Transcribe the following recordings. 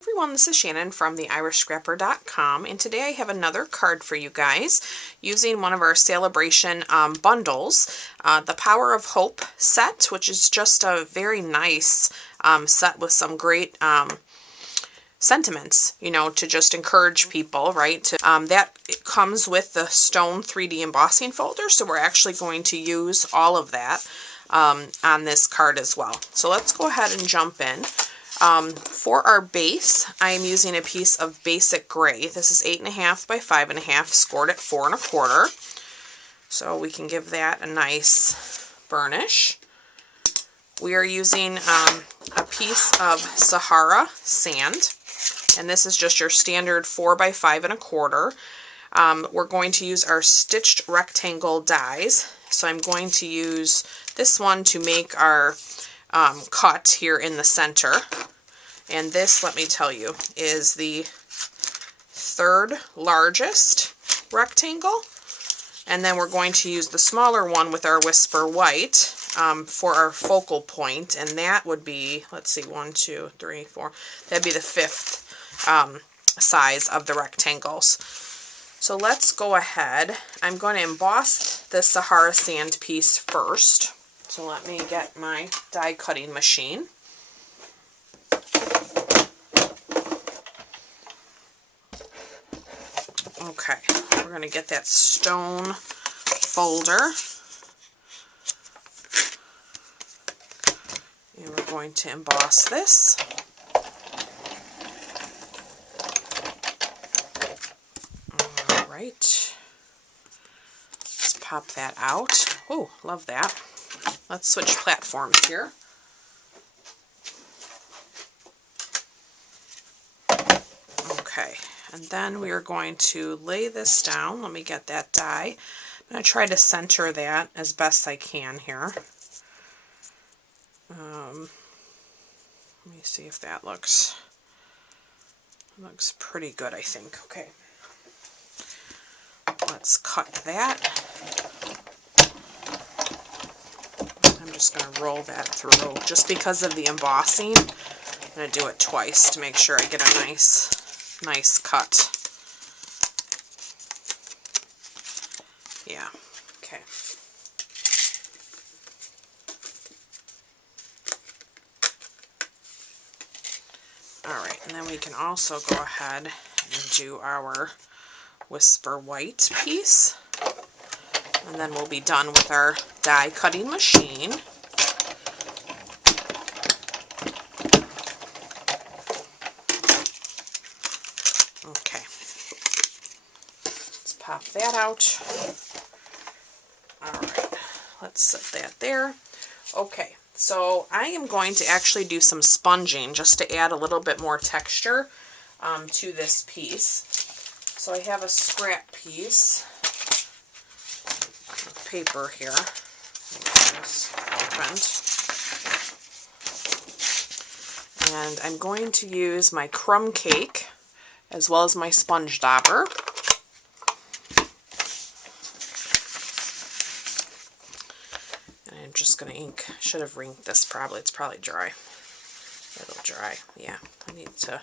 Everyone, this is Shannon from theirishscrapper.com, and today I have another card for you guys using one of our celebration bundles, the Power of Hope set, which is just a very nice set with some great sentiments, you know, to just encourage people, right? That it comes with the Stone 3D embossing folder, so we're actually going to use all of that on this card as well. So let's go ahead and jump in. For our base, I am using a piece of basic gray. This is 8.5 by 5.5, scored at 4 1/4. So we can give that a nice burnish. We are using a piece of Sahara sand, and this is just your standard 4 by 5 1/4. We're going to use our stitched rectangle dies. So I'm going to use this one to make our cut here in the center. And this, let me tell you, is the third largest rectangle. And then we're going to use the smaller one with our Whisper White for our focal point. And that would be, let's see, 1, 2, 3, 4. That'd be the 5th size of the rectangles. So let's go ahead. I'm going to emboss the Sahara sand piece first. So let me get my die cutting machine. Okay, we're going to get that stone folder. And we're going to emboss this. Alright. Let's pop that out. Oh, love that. Let's switch platforms here. Okay, and then we are going to lay this down. Let me get that die. I'm going to try to center that as best I can here. Let me see if that looks pretty good, I think. Okay, let's cut that. I'm just going to roll that through. Just because of the embossing, I'm going to do it twice to make sure I get a nice cut. Yeah, okay. Alright, and then we can also go ahead and do our Whisper White piece. And then we'll be done with our die cutting machine. Okay, let's pop that out. Alright, let's set that there. Okay, so I am going to actually do some sponging just to add a little bit more texture to this piece. So I have a scrap piece of paper here. This opened. And I'm going to use my crumb cake as well as my sponge dauber. And I'm just going to ink. Should have inked this probably. It's probably dry. It'll dry. Yeah, I need to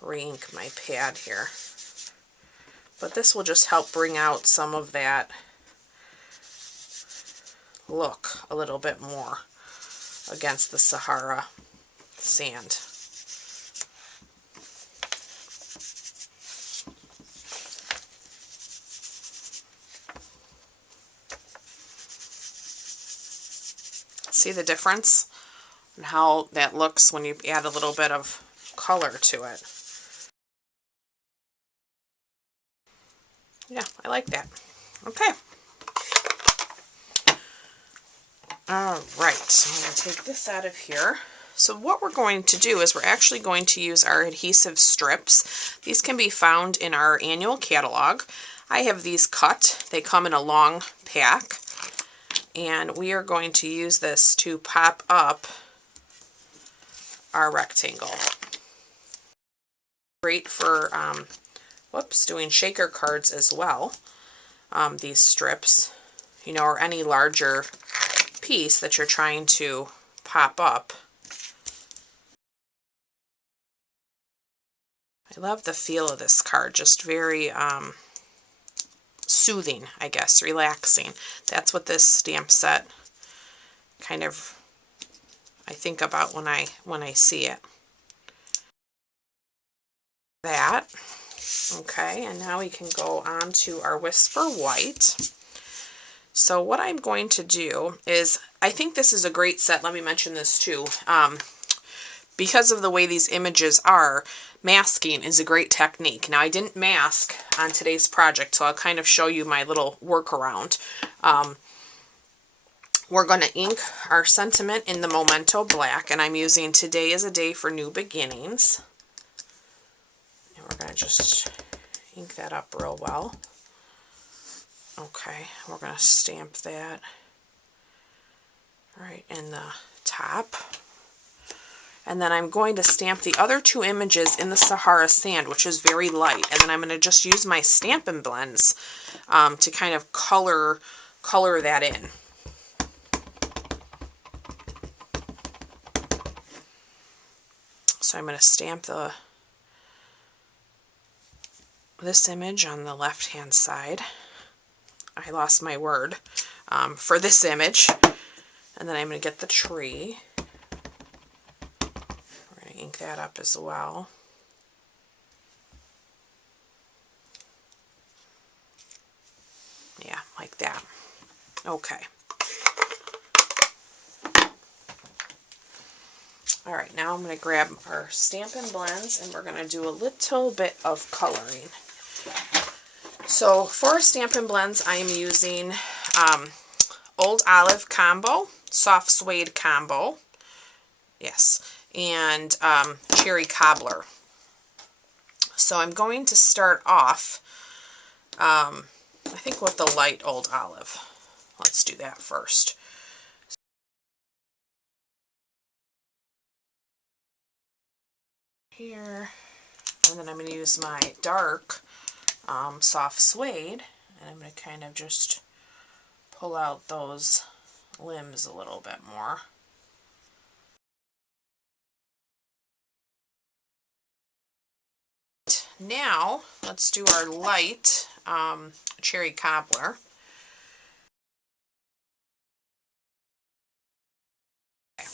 re-ink my pad here. But this will just help bring out some of that look a little bit more against the Sahara sand. See the difference in how that looks when you add a little bit of color to it. Yeah, I like that. Okay. Alright, so I'm going to take this out of here. So what we're going to do is we're actually going to use our adhesive strips. These can be found in our annual catalog. I have these cut. They come in a long pack. And we are going to use this to pop up our rectangle. Great for doing shaker cards as well. These strips, you know, or any larger piece that you're trying to pop up. I love the feel of this card, just very soothing, I guess, relaxing. That's what this stamp set kind of, I think about when I see it. That. Okay, and now we can go on to our Whisper White. So what I'm going to do is, I think this is a great set. Let me mention this too. Because of the way these images are, masking is a great technique. Now, I didn't mask on today's project, so I'll kind of show you my little workaround. We're going to ink our sentiment in the Memento Black, and I'm using Today is a Day for New Beginnings. And we're going to just ink that up real well. Okay, we're going to stamp that right in the top. And then I'm going to stamp the other two images in the Sahara Sand, which is very light. And then I'm going to just use my Stampin' blends to kind of color that in. So I'm going to stamp this image on the left-hand side. I lost my word for this image. And then I'm going to get the tree. We're going to ink that up as well. Yeah, like that. Okay. All right, now I'm going to grab our Stampin' blends and we're going to do a little bit of coloring. So for Stampin' blends, I am using Old Olive Combo, Soft Suede Combo, yes, and Cherry Cobbler. So I'm going to start off, I think with the light Old Olive. Let's do that first. Here, and then I'm going to use my dark Soft Suede, and I'm going to kind of just pull out those limbs a little bit more. Now, let's do our light Cherry Cobbler. Okay.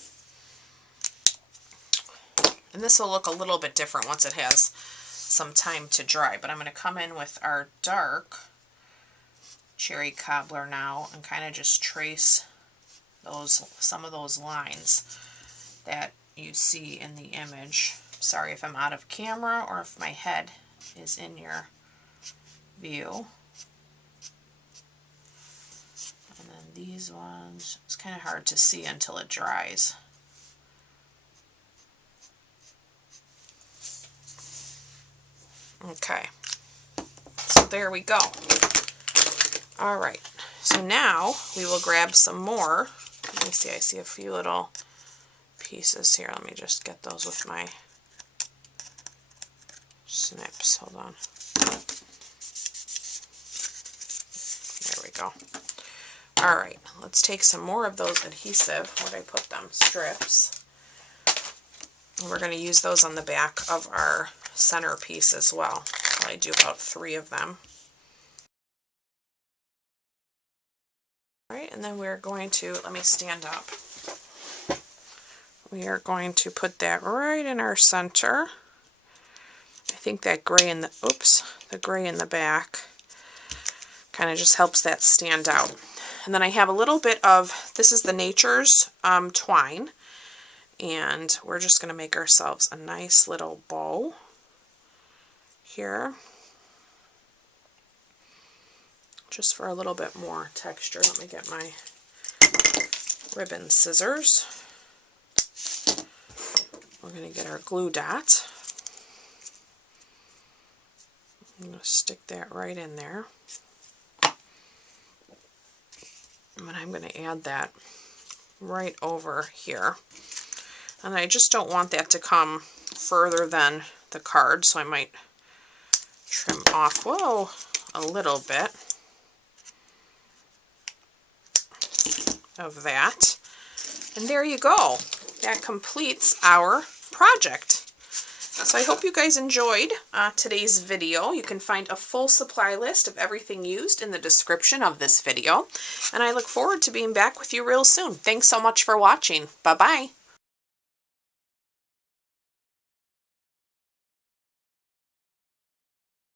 And this will look a little bit different once it has some time to dry, but I'm going to come in with our dark Cherry Cobbler now and kind of just trace some of those lines that you see in the image. Sorry if I'm out of camera or if my head is in your view. And then these ones, it's kind of hard to see until it dries. Okay, so there we go. All right, so now we will grab some more. Let me see, I see a few little pieces here. Let me just get those with my snips. Hold on. There we go. All right, let's take some more of those adhesive, where did I put them? Strips. And we're going to use those on the back of our centerpiece as well. I do about 3 of them. All right, and then we're going to, let me stand up. We are going to put that right in our center. I think that gray in the, the gray in the back kind of just helps that stand out. And then I have a little bit of, this is the Nature's Twine, and we're just going to make ourselves a nice little bow here, just for a little bit more texture. Let me get my ribbon scissors. We're going to get our glue dot. I'm going to stick that right in there. And then I'm going to add that right over here. And I just don't want that to come further than the card, so I might trim off, a little bit of that. And there you go. That completes our project. So I hope you guys enjoyed today's video. You can find a full supply list of everything used in the description of this video. And I look forward to being back with you real soon. Thanks so much for watching. Bye-bye.